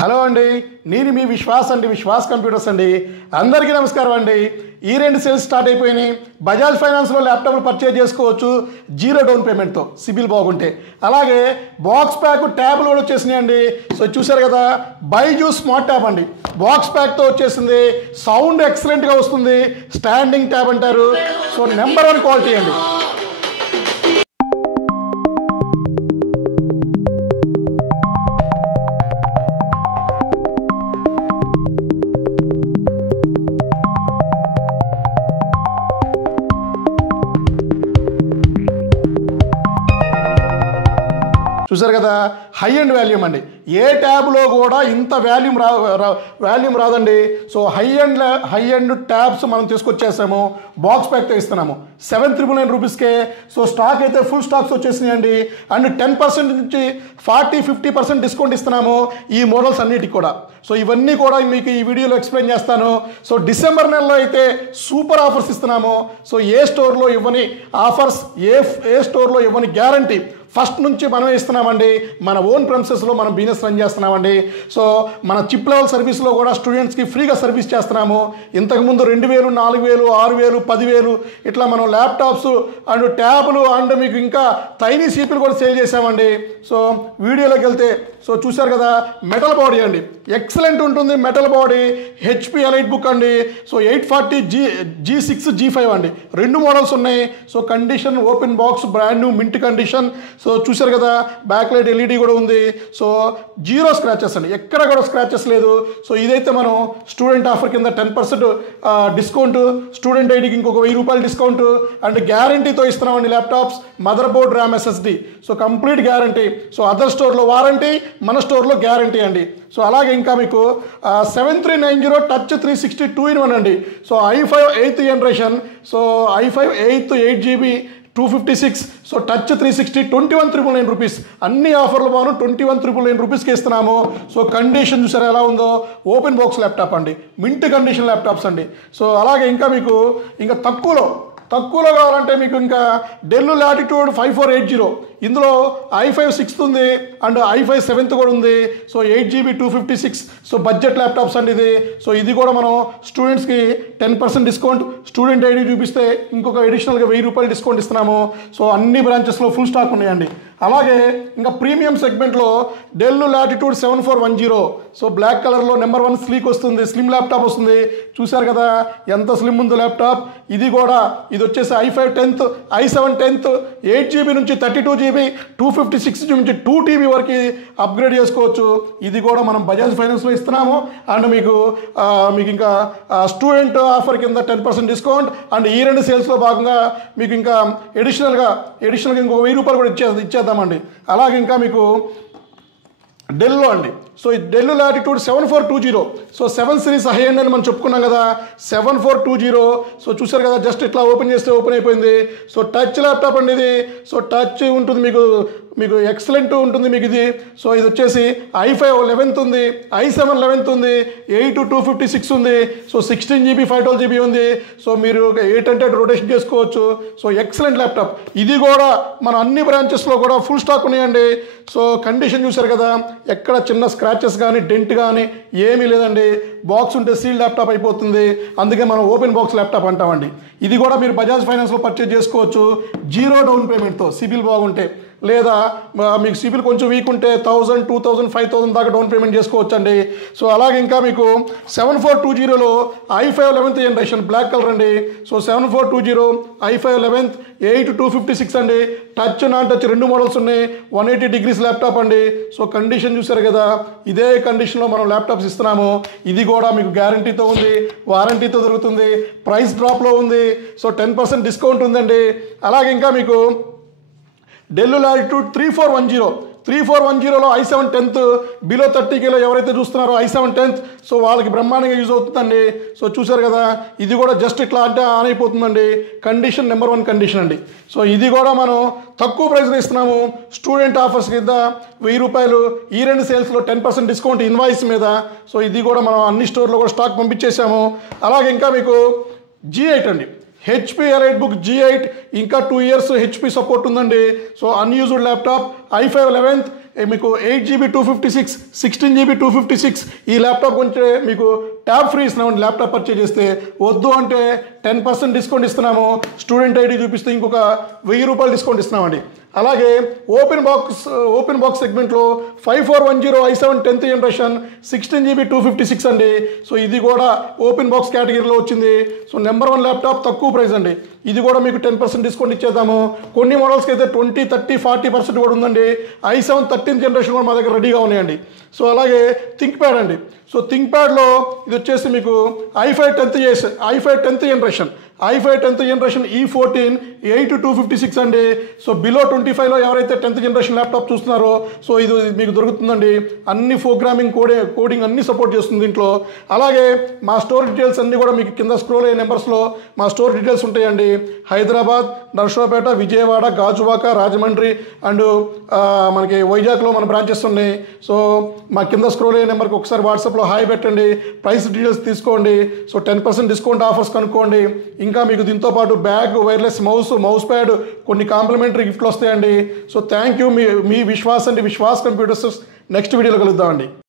Hello అండి, నేను మీ విశ్వాస్ అండి, విశ్వాస్ కంప్యూటర్స్ అండి. అందరికీ నమస్కారం అండి. ఈ రెండు సేల్స్ స్టార్ట్ అయిపోయినాయి. బజాజ్ ఫైనాన్స్లో ల్యాప్టాప్లు పర్చేజ్ చేసుకోవచ్చు జీరో డౌన్ పేమెంట్తో, సిబిల్ బాగుంటే. అలాగే బాక్స్ ప్యాక్ ట్యాబ్లు కూడా వచ్చేసినాయి అండి. సో చూసారు కదా, బైజూస్ స్మార్ట్ ట్యాబ్ అండి, బాక్స్ ప్యాక్తో వచ్చేసింది. సౌండ్ ఎక్సలెంట్గా వస్తుంది, స్టాండింగ్ ట్యాబ్ అంటారు. సో నెంబర్ 1 క్వాలిటీ అండి. చూసారు కదా, హై అండ్ వాల్యూమ్ అండి. ఏ ట్యాబ్లో కూడా ఇంత వాల్యూమ్ రాదండి. సో హై అండ్ ట్యాబ్స్ మనం తీసుకొచ్చేసాము, బాక్స్ ప్యాక్తో ఇస్తున్నాము 7,999 రూపీస్కే. సో స్టాక్ అయితే ఫుల్ స్టాక్స్ వచ్చేసినాయండి. అండ్ 10% నుంచి 40-50% డిస్కౌంట్ ఇస్తున్నాము ఈ మోడల్స్ అన్నిటికి కూడా. సో ఇవన్నీ కూడా మీకు ఈ వీడియోలో ఎక్స్ప్లెయిన్ చేస్తాను. సో డిసెంబర్ నెలలో అయితే సూపర్ ఆఫర్స్ ఇస్తున్నాము. సో ఏ స్టోర్లో ఇవ్వని ఆఫర్స్, ఏ స్టోర్లో ఇవ్వని గ్యారంటీ ఫస్ట్ నుంచి మనమే ఇస్తున్నామండి. మన ఓన్ ప్రెమిసెస్లో మనం బిజినెస్ రన్ చేస్తున్నామండి. సో మన చిప్ లెవెల్ సర్వీస్లో కూడా స్టూడెంట్స్కి ఫ్రీగా సర్వీస్ చేస్తున్నాము. ఇంతకుముందు 2,000, 4,000, 6,000, 10,000 ఇట్లా మనం ల్యాప్టాప్స్ అండ్ ట్యాబ్లు అండ్ మీకు ఇంకా టైనీ సీపీలు కూడా సేల్ చేసామండి. సో వీడియోలోకి వెళ్తే, సో చూశారు కదా, మెటల్ బాడీ అండి, ఎక్సలెంట్ ఉంటుంది metal body. HP elite book అండి. సో 840 G6 G5 అండి, 2 మోడల్స్ ఉన్నాయి. So condition open box, brand new mint condition. So చూశారు కదా, బ్యాక్ లైట్ ఎల్ఈడి కూడా ఉంది. సో జీరో స్క్రాచెస్ అండి, ఎక్కడ కూడా స్క్రాచెస్ లేదు. సో ఇదైతే మనం స్టూడెంట్ ఆఫర్ కింద 10% డిస్కౌంట్, స్టూడెంట్ ఐడికి ఇంకొక 1,000 రూపాయలు డిస్కౌంట్ అండ్ గ్యారంటీతో ఇస్తున్నామండి laptops. Mother board, RAM, SSD. So complete guarantee. So other స్టోర్లో వారంటీ, మన స్టోర్లో గ్యారంటీ అండి. సో అలాగే ఇంకా మీకు 7390 టచ్ 360 2-in-1 అండి. So i5 8th generation. So i5 8th 8GB 256. So touch 360 21,999 rupees. అన్ని ఆఫర్లు మనం 21,999 రూపీస్కి ఇస్తున్నాము. సో కండిషన్ చూసారా ఎలా ఉందో, ఓపెన్ బాక్స్ ల్యాప్టాప్ అండి, మింట్ కండిషన్ ల్యాప్టాప్స్ అండి. సో అలాగే ఇంకా మీకు ఇంకా తక్కువలో కావాలంటే మీకు ఇంకా డెల్ లాటిట్యూడ్ 5480, ఇందులో i5 6th ఉంది అండ్ i5 7th కూడా ఉంది. So 8GB 256. So budget laptops అండి ఇది. సో ఇది కూడా మనం స్టూడెంట్స్కి 10% డిస్కౌంట్, స్టూడెంట్ ఐడి చూపిస్తే ఇంకొక అడిషనల్గా 1,000 రూపాయలు డిస్కౌంట్ ఇస్తున్నాము. సో అన్ని బ్రాంచెస్లో ఫుల్ స్టాక్ ఉన్నాయండి. అలాగే ఇంకా ప్రీమియం సెగ్మెంట్లో డెల్ లాటిట్యూడ్ 7410. సో బ్లాక్ కలర్లో నెంబర్ 1 స్లీక్ వస్తుంది, స్లిమ్ ల్యాప్టాప్ వస్తుంది. చూశారు కదా ఎంత స్లిమ్ ఉందో ల్యాప్టాప్. ఇది కూడా ఇది వచ్చేసి i5 10th, i7 10th 8GB నుంచి 32GB 256 నుంచి 2TB వరకు అప్గ్రేడ్ చేసుకోవచ్చు. ఇది కూడా మనం బజాజ్ ఫైనాన్స్లో ఇస్తున్నాము. అండ్ మీకు ఇంకా స్టూడెంట్ ఆఫర్ కింద 10% డిస్కౌంట్ అండ్ ఈ 2 సేల్స్లో భాగంగా మీకు ఇంకా ఎడిషనల్గా ఇంకో 1,000 రూపాయలు కూడా ఇచ్చేద్దామండి. అలాగే ఇంకా మీకు డెల్లో అండి. సో ఈ del latitude 7420. So 7 series high and అని మనం చెప్పుకున్నాం కదా, 7420. సో చూసారు కదా, జస్ట్ ఇట్లా ఓపెన్ చేస్తే ఓపెన్ అయిపోయింది. సో టచ్ ల్యాప్టాప్ అండి ఇది. సో టచ్ ఉంటుంది మీకు ఎక్సలెంట్ ఉంటుంది మీకు ఇది. సో ఇది వచ్చేసి i5 11th ఉంది, i7 11th ఉంది, 8 256 ఉంది. సో 16GB 512GB ఉంది. సో మీరు 8 అంటే రొటేషన్ చేసుకోవచ్చు. So excellent laptop. ఇది కూడా మన అన్ని బ్రాంచెస్లో కూడా ఫుల్ స్టాక్ ఉన్నాయండి. సో కండిషన్ చూసారు కదా, ఎక్కడ చిన్న స్క్రాచెస్ కానీ డెంట్ కానీ ఏమీ లేదండి. బాక్స్ ఉంటే సీల్ ల్యాప్టాప్ అయిపోతుంది, అందుకే మనం ఓపెన్ బాక్స్ ల్యాప్టాప్ అంటామండి. ఇది కూడా మీరు బజాజ్ ఫైనాన్స్లో పర్చేజ్ చేసుకోవచ్చు జీరో డౌన్ పేమెంట్తో, సిబిల్ బాగుంటే. లేదా మీకు సిబిల్ కొంచెం వీక్ ఉంటే 1,000, 2,000, 5,000 దాకా డౌన్ పేమెంట్ చేసుకోవచ్చు అండి. సో అలాగే ఇంకా మీకు 7420లో i5 11th generation black colour అండి. సో 7420 i5 11th 8 256 అండి. టచ్ నాన్ టచ్ 2 మోడల్స్ ఉన్నాయి. 180 degrees ల్యాప్టాప్ అండి. సో కండిషన్ చూసారు కదా, ఇదే కండిషన్లో మనం ల్యాప్టాప్స్ ఇస్తున్నాము. ఇది కూడా మీకు గ్యారంటీతో ఉంది, వారంటీతో దొరుకుతుంది, ప్రైస్ డ్రాప్లో ఉంది. సో 10% డిస్కౌంట్ ఉందండి. అలాగే ఇంకా మీకు డెల్ లాటిట్యూడ్ 3410లో i7 10th బిలో 30Kలో ఎవరైతే చూస్తున్నారో i7 10th, సో వాళ్ళకి బ్రహ్మాండంగా యూజ్ అవుతుందండి. సో చూసారు కదా, ఇది కూడా జస్ట్ ఇట్లా అంటే ఆన్ అయిపోతుందండి. కండిషన్ నెంబర్ 1 కండిషన్ అండి. సో ఇది కూడా మనం తక్కువ ప్రైస్లో ఇస్తున్నాము. స్టూడెంట్ ఆఫర్స్ కింద 1,000 రూపాయలు, ఈ 2 సేల్స్లో 10% డిస్కౌంట్ ఇన్వాయిస్ మీద. సో ఇది కూడా మనం అన్ని స్టోర్లో కూడా స్టాక్ పంపించేసాము. అలాగే ఇంకా మీకు G8 అండి, HP ఎలైట్ బుక్ G8 ఇంకా 2 years HP సపోర్ట్ ఉందండి. So unused laptop i5 11th మీకు 8GB 256, 16GB 256 ఈ ల్యాప్టాప్ కొంచెం మీకు ట్యాబ్ ఫ్రీ ఇస్తున్నామండి. ల్యాప్టాప్ పర్చేజ్ చేస్తే వద్దు అంటే 10% డిస్కౌంట్ ఇస్తున్నాము. స్టూడెంట్ ఐడి చూపిస్తే ఇంకొక ₹1000 డిస్కౌంట్ ఇస్తున్నామండి. అలాగే ఓపెన్ బాక్స్ సెగ్మెంట్లో 5410 i7 10th జనరేషన్ 16GB 256 అండి. సో ఇది కూడా ఓపెన్ బాక్స్ కేటగిరీలో వచ్చింది. సో నెంబర్ 1 ల్యాప్టాప్, తక్కువ ప్రైస్ అండి. ఇది కూడా మీకు 10% డిస్కౌంట్ ఇచ్చేద్దాము. కొన్ని మోడల్స్కి అయితే 20, 30, 40% కూడా ఉందండి. i7 13th జనరేషన్ కూడా మా దగ్గర రెడీగా ఉన్నాయండి. సో అలాగే థింక్ ప్యాడ్ అండి. సో థింక్ ప్యాడ్లో ఇది వచ్చేసి మీకు i5 10th జనరేషన్ E14 8256 అండి. సో బిలో 25లో ఎవరైతే 10th జనరేషన్ ల్యాప్టాప్ చూస్తున్నారో సో ఇది మీకు దొరుకుతుందండి. అన్ని ప్రోగ్రామింగ్ కోడింగ్ అన్ని సపోర్ట్ చేస్తుంది దీంట్లో. అలాగే మా స్టోర్ డీటెయిల్స్ అన్నీ కూడా మీకు కింద స్క్రోల్ అయ్యే నెంబర్స్లో మా స్టోర్ డీటెయిల్స్ ఉంటాయండి. హైదరాబాద్, నర్సరావుపేట, విజయవాడ, గాజువాక, రాజమండ్రి అండ్ మనకి వైజాగ్లో మన బ్రాంచెస్ ఉన్నాయి. సో మా కింద స్క్రోల్ అయ్యే నెంబర్కి ఒకసారి వాట్సాప్లో హాయ్ పెట్టండి, ప్రైస్ డీటెయిల్స్ తీసుకోండి. సో 10% డిస్కౌంట్ ఆఫర్స్ కనుక్కోండి. ఇంకా మీకు దీంతో పాటు బ్యాగ్, వైర్లెస్ మౌస్ ప్యాడ్, కొన్ని కాంప్లిమెంటరీ గిఫ్ట్లు వస్తాయండి. So thank you. మీ విశ్వాస్ అండి, విశ్వాస్ కంప్యూటర్స్. నెక్స్ట్ వీడియోలో కలుద్దామండి.